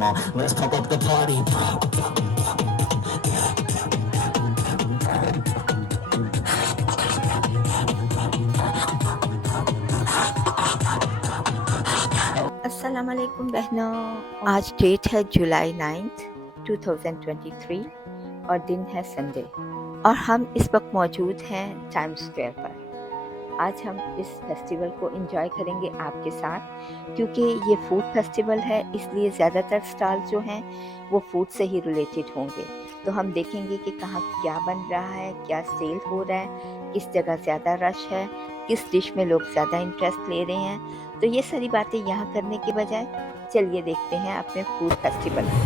Come on, let's pump up the party. अस्सलाम वालेकुम बहनों, आज डेट है जुलाई 9, 2023 और दिन है संडे और हम इस वक्त मौजूद हैं टाइम स्क्वायर पर। आज हम इस फेस्टिवल को एंजॉय करेंगे आपके साथ, क्योंकि ये फूड फेस्टिवल है, इसलिए ज़्यादातर स्टॉल जो हैं वो फूड से ही रिलेटेड होंगे। तो हम देखेंगे कि कहाँ क्या बन रहा है, क्या सेल हो रहा है, किस जगह ज़्यादा रश है, किस डिश में लोग ज़्यादा इंटरेस्ट ले रहे हैं। तो ये सारी बातें यहाँ करने के बजाय चलिए देखते हैं अपने फूड फेस्टिवल में।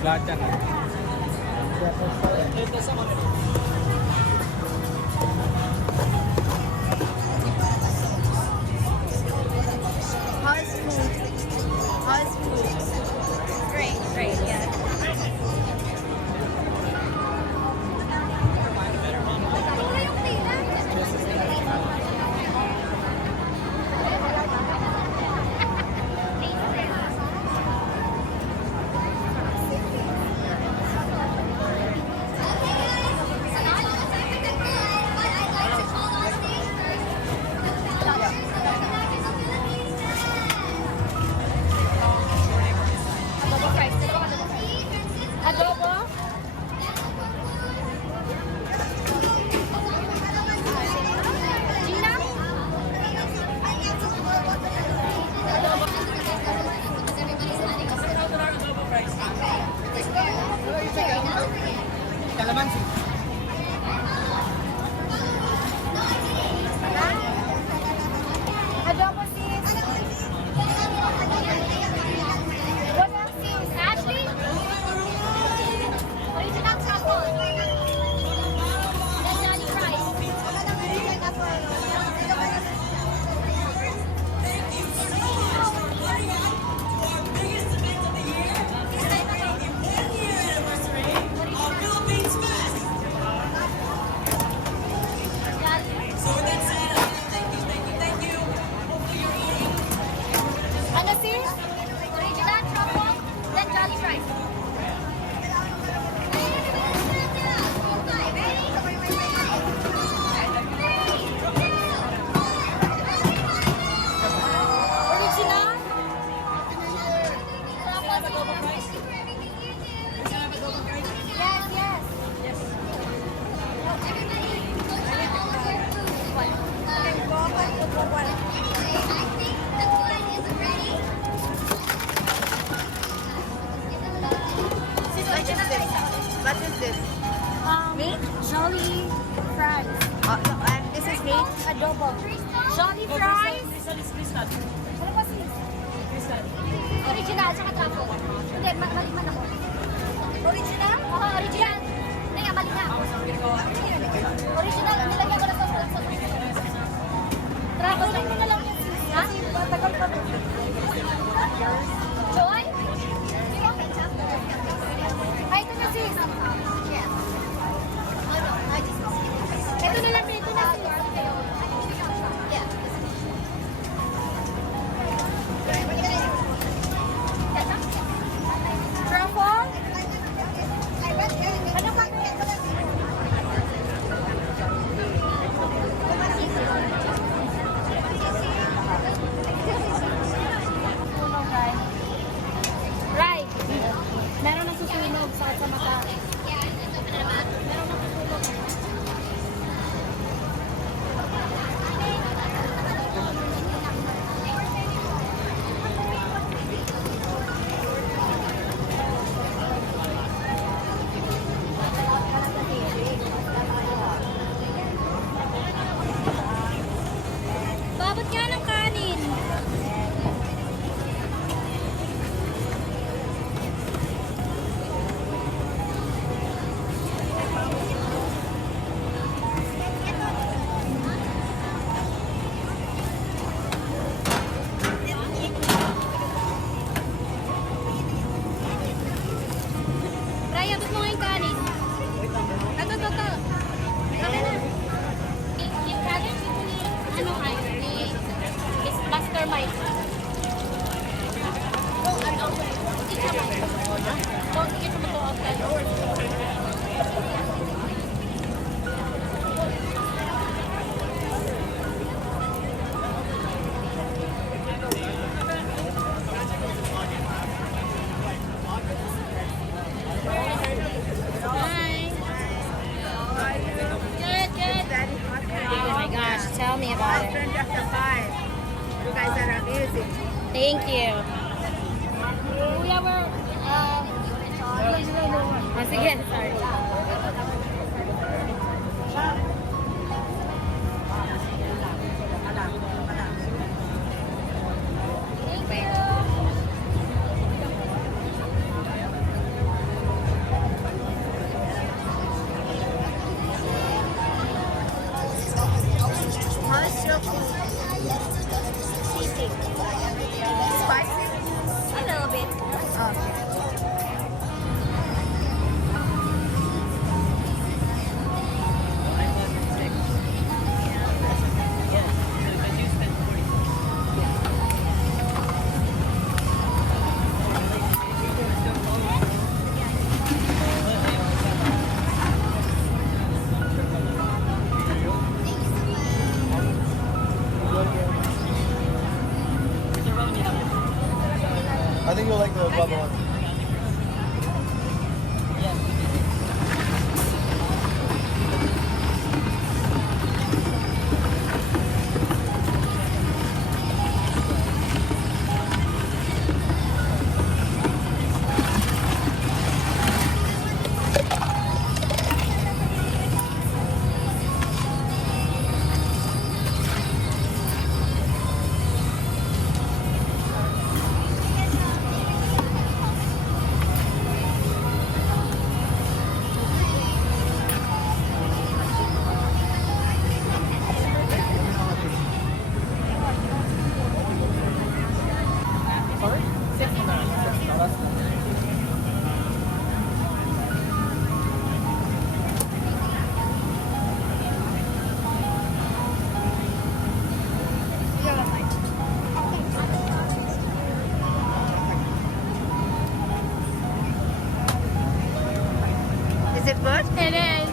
Lahat yan. How's food? How's food? Great, yeah. Adobo? Gina? Calamansi. Adobo sis. What else sis? Ashley? Original truffle. Then Johnny fries. Ano sis? Original truffle. Then Johnny fries. Original? Yes, yes. What is this? Meat? Jolly fries. And this is meat? Adobo. Jolly fries. Ano ba sis? Original, saka truffle. Hindi, mali man ako. Original? Oo, original. Hindi nga, mali na. Original, nilagyan ko na sa truffle lang nila lang yan sis. Ha? Tagal pa ito. Joy? Ay, ito na sis. Ito na lang, ito na sis. Truffle? Ano Restaurant after 5. You guys are amazing. Thank you. Kuya, we're... sige, sorry. Thank you. How's your food? Spicy? A little bit. Okay. I think you'll like the bubble one. Is it good? It is.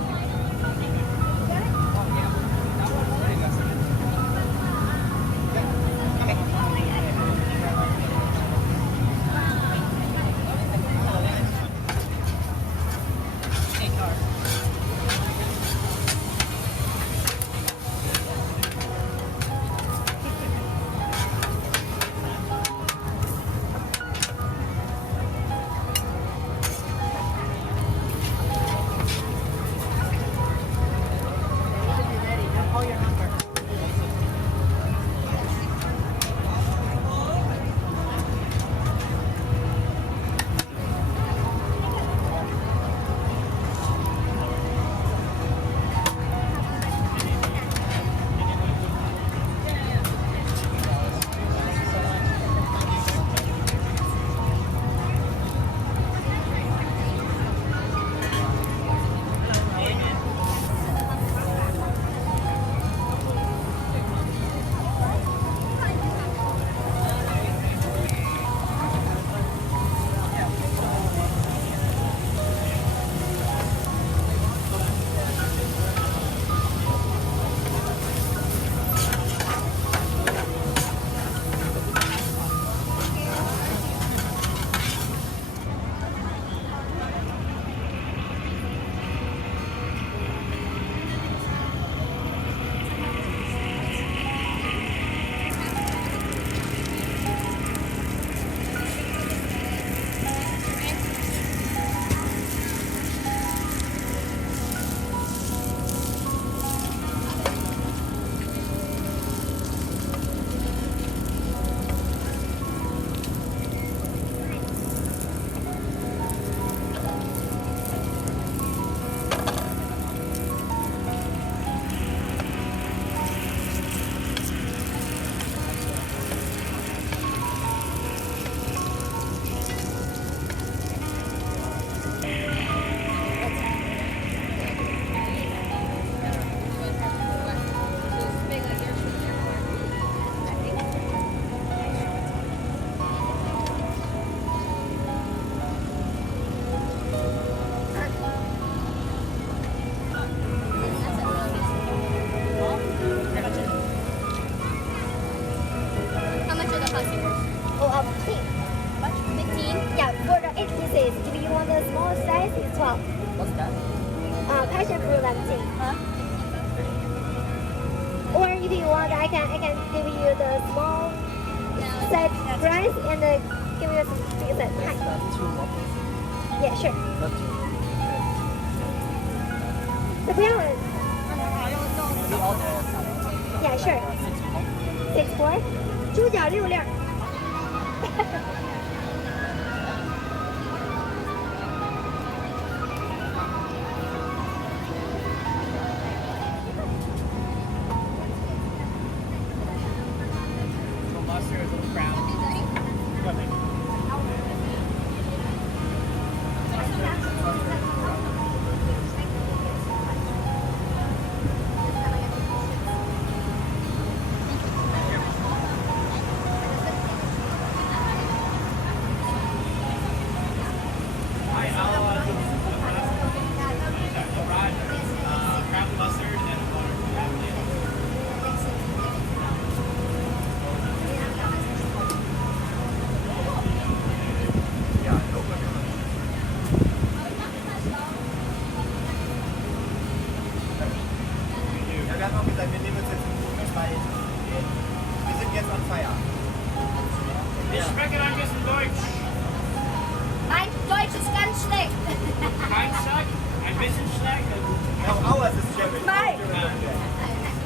Passion fruit latte. Or do you want? I can give you the small set price and give you some big set. Hi. Yeah, sure. 这不要了。Yeah, sure. 6-4. 猪脚6粒儿。Wir sind jetzt on fire. Ich spreche ein bisschen Deutsch. Mein Deutsch ist ganz schlecht. Kein Schlag, ein bisschen schlecht. No, ours is German. Nein.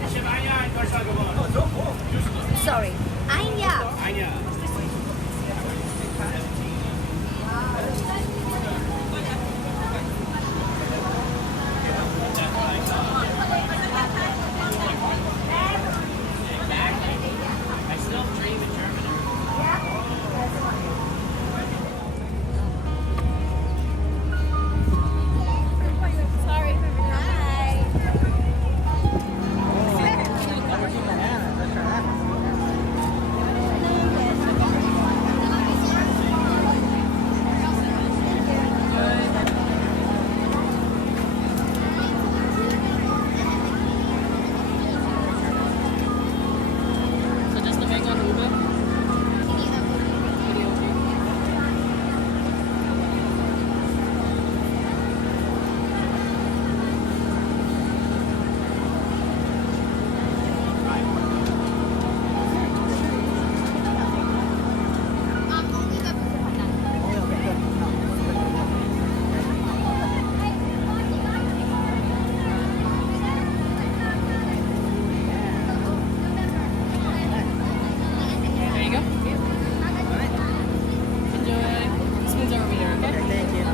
Ich habe ein Jahr in Deutschland gewohnt. Sorry. Ein Jahr. Ein Jahr. I still dream in German. Sorry. Hi. So just the mango and ube? There you go. Enjoy. Spoons are over there, okay? Thank you.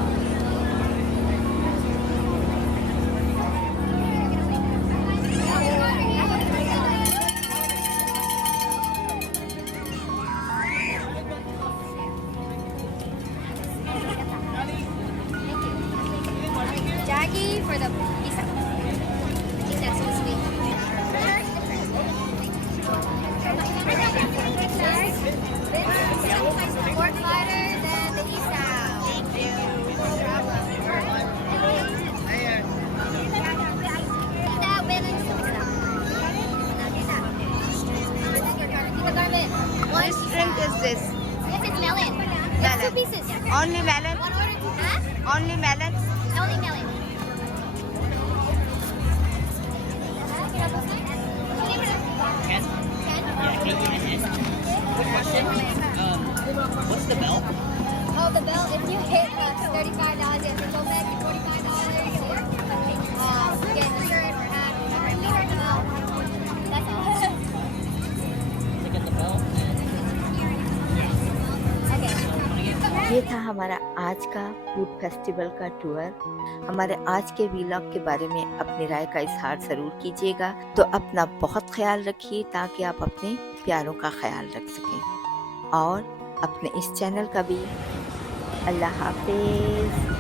Jackie for the pizza. Pizza, so sweet. Pork sliders and the pizza. Thank you. Which shrimp is this? This is melon. It's 2 pieces. Only melon? One order, huh? Only melon? Only melon. What's the belt? Oh, the bell, if you hit $35, you have to go back to $45. You get the shirt or hat. You heard the bell. That's all. To get the belt. Okay. ये था हमारा आज का food festival का टूर। हमारे आज के व्लॉग के बारे में अपनी राय का इजहार ज़रूर कीजिएगा। तो अपना बहुत ख्याल रखिए ताकि आप अपने प्यारों का ख्याल रख सकें और अपने इस चैनल का भी। अल्लाह हाफिज़।